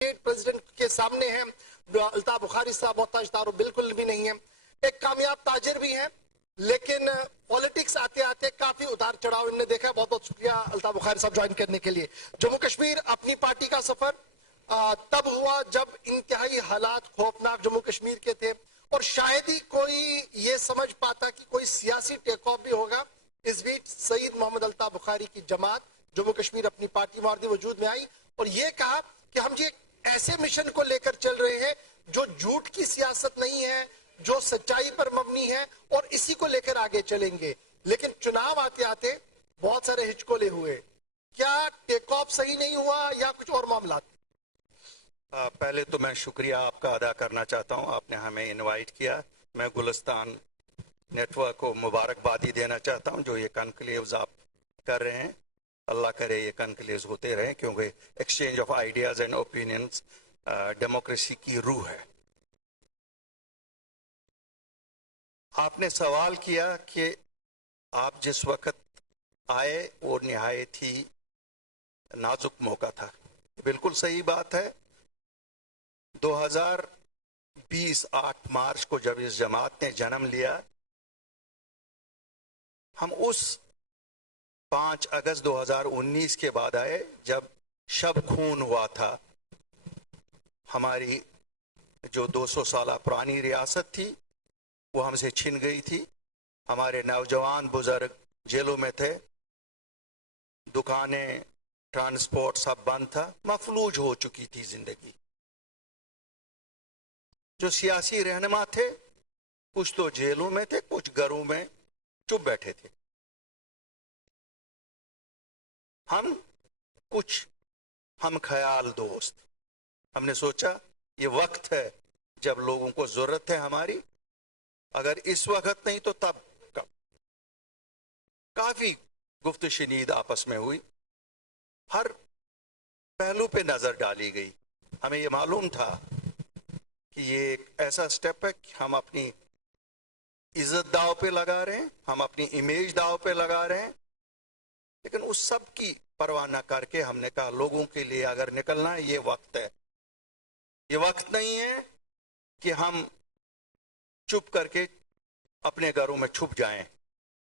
President के सामने हैं, अल्ताफ बुखारी साहब मोहताज तारो बिल्कुल भी नहीं है, एक कामयाब ताजिर भी हैं, लेकिन पॉलिटिक्स आते आते काफी उतार चढ़ाव इन्होंने देखा। बहुत बहुत शुक्रिया अल्ताफ बुखारी साहब ज्वाइन करने के लिए। जम्मू कश्मीर अपनी पार्टी का सफर तब हुआ जब इंतहाई हालात खौफनाक जम्मू कश्मीर के थे, और शायद ही कोई ये समझ पाता कि कोई सियासी टेक ऑफ भी होगा। इस बीच सईद मोहम्मद अल्ताफ बुखारी की जमात जम्मू कश्मीर अपनी पार्टी मार्दी वजूद में आई और ये कहा कि हम ये ऐसे मिशन को लेकर चल रहे हैं जो झूठ की सियासत नहीं है, जो सच्चाई पर मबनी है, और इसी को लेकर आगे चलेंगे। लेकिन चुनाव आते आते बहुत सारे हिचकोले हुए। क्या टेक ऑफ सही नहीं हुआ या कुछ और मामला? पहले तो मैं शुक्रिया आपका अदा करना चाहता हूं, आपने हमें इनवाइट किया। मैं गुलिस्तान नेटवर्क को मुबारकबादी देना चाहता हूं जो ये कॉन्क्लेव्स आप कर रहे हैं। अल्लाह करे ये कॉन्क्लेव्स होते रहे, क्योंकि exchange of ideas and opinions democracy की रूह है। आपने सवाल किया कि आप जिस वक्त आए वो निहायत ही नाजुक मौका था। बिल्कुल सही बात है। 2020 8 मार्च को जब इस जमात ने जन्म लिया, हम उस 5 अगस्त 2019 के बाद आए जब शब खून हुआ था। हमारी जो 200 साल पुरानी रियासत थी वो हमसे छिन गई थी। हमारे नौजवान बुजुर्ग जेलों में थे, दुकानें, ट्रांसपोर्ट सब बंद था, मफलूज हो चुकी थी जिंदगी। जो सियासी रहनुमा थे कुछ तो जेलों में थे, कुछ घरों में चुप बैठे थे। हम ख्याल दोस्त, हमने सोचा ये वक्त है जब लोगों को जरूरत है हमारी। अगर इस वक्त नहीं तो तब कब? काफी गुफ्त शनीद आपस में हुई, हर पहलू पे नजर डाली गई। हमें ये मालूम था कि ये एक ऐसा स्टेप है कि हम अपनी इज्जत दाव पे लगा रहे हैं, हम अपनी इमेज दाव पे लगा रहे हैं। लेकिन उस सब की परवाह न करके हमने कहा लोगों के लिए अगर निकलना है ये वक्त है। ये वक्त नहीं है कि हम चुप करके अपने घरों में छुप जाएं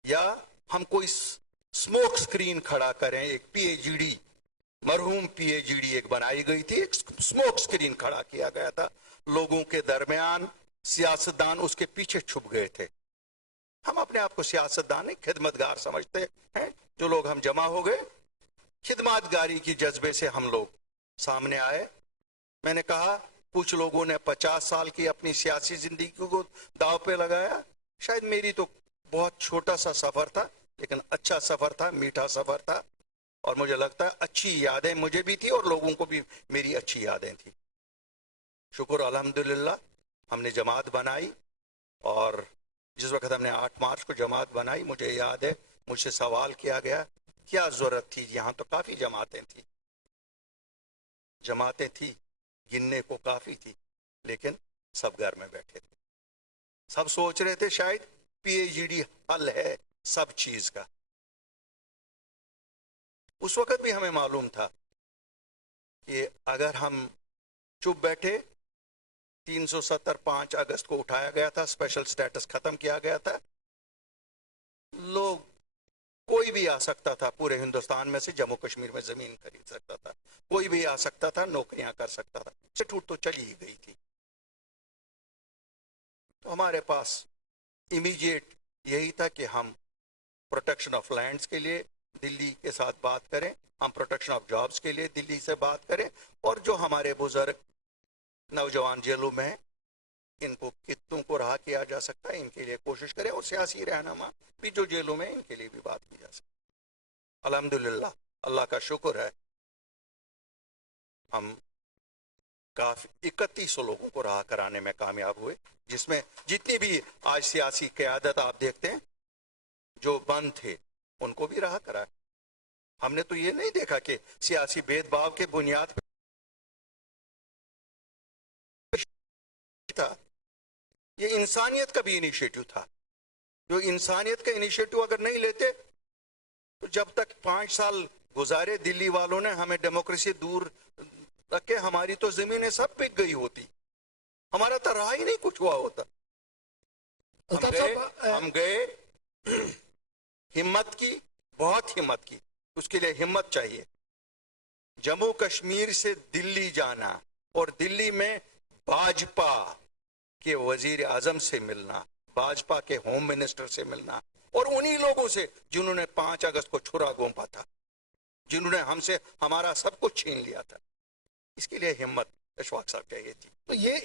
या हम कोई स्मोक स्क्रीन खड़ा करें। एक पीएचडी, मरहूम पीएचडी एक बनाई गई थी, एक स्मोक स्क्रीन खड़ा किया गया था लोगों के दरमियान। सियासतदान उसके पीछे छुप गए थे। हम अपने आप को सियासतदान नहीं, खिदमतगार समझते हैं। जो लोग हम जमा हो गए, खिदमतगारी की जज्बे से हम लोग सामने आए। मैंने कहा कुछ लोगों ने 50 साल की अपनी सियासी जिंदगी को दाव पे लगाया। शायद मेरी तो बहुत छोटा सा सफर था, लेकिन अच्छा सफर था, मीठा सफर था, और मुझे लगता है अच्छी यादें मुझे भी थी और लोगों को भी मेरी अच्छी यादें थी। शुक्र अल्हम्दुलिल्लाह हमने जमात बनाई, और जिस वक्त हमने 8 मार्च को जमात बनाई, मुझे याद है मुझसे सवाल किया गया क्या जरूरत थी, यहाँ तो काफी जमातें थी, गिनने को काफी थी, लेकिन सब घर में बैठे थे। सब सोच रहे थे शायद पीएचडी हल है सब चीज का। उस वक्त भी हमें मालूम था कि अगर हम चुप बैठे, 370 5 अगस्त को उठाया गया था, स्पेशल स्टेटस खत्म किया गया था, लोग कोई भी आ सकता था पूरे हिंदुस्तान में से, जम्मू कश्मीर में जमीन खरीद सकता था, कोई भी आ सकता था, नौकरियां कर सकता था। छूट तो चली ही गई थी। तो हमारे पास इमीडिएट यही था कि हम प्रोटेक्शन ऑफ लैंड्स के लिए दिल्ली के साथ बात करें, हम प्रोटेक्शन ऑफ जॉब्स के लिए दिल्ली से बात करें, और जो हमारे बुजुर्ग नौजवान जेलों में हैं इनको कितनों को रहा किया जा सकता है इनके लिए कोशिश करें, और सियासी रहनुमा भी जो जेलों में इनके लिए भी बात की जा सकती। अल्हम्दुलिल्लाह, अल्लाह का शुक्र है, हम काफी 3100 लोगों को रहा कराने में कामयाब हुए, जिसमें जितनी भी आज सियासी क़यादत आप देखते हैं जो बंद थे उनको भी रहा करा। हमने तो ये नहीं देखा कि सियासी भेदभाव के बुनियाद पर था, ये इंसानियत का भी इनिशिएटिव था। जो इंसानियत का इनिशिएटिव अगर नहीं लेते तो जब तक 5 साल गुजारे दिल्ली वालों ने हमें डेमोक्रेसी दूर تاکہ ہماری تو زمینیں سب بک گئی ہوتی, ہمارا تو رہا ہی نہیں کچھ ہوا ہوتا. الطاف صاحب ہم گئے, ہمت کی, بہت ہمت کی, اس کے لیے ہمت چاہیے. جموں کشمیر سے دلی جانا اور دلی میں باجپا کے وزیر اعظم سے ملنا, باجپا کے ہوم منسٹر سے ملنا, اور انہی لوگوں سے جنہوں نے 5 اگست کو چھرا گھونپا تھا, جنہوں نے ہم سے ہمارا سب کچھ چھین لیا تھا. اس کے لیے ہمت اشفاق صاحب چاہیے تھی. تو یہ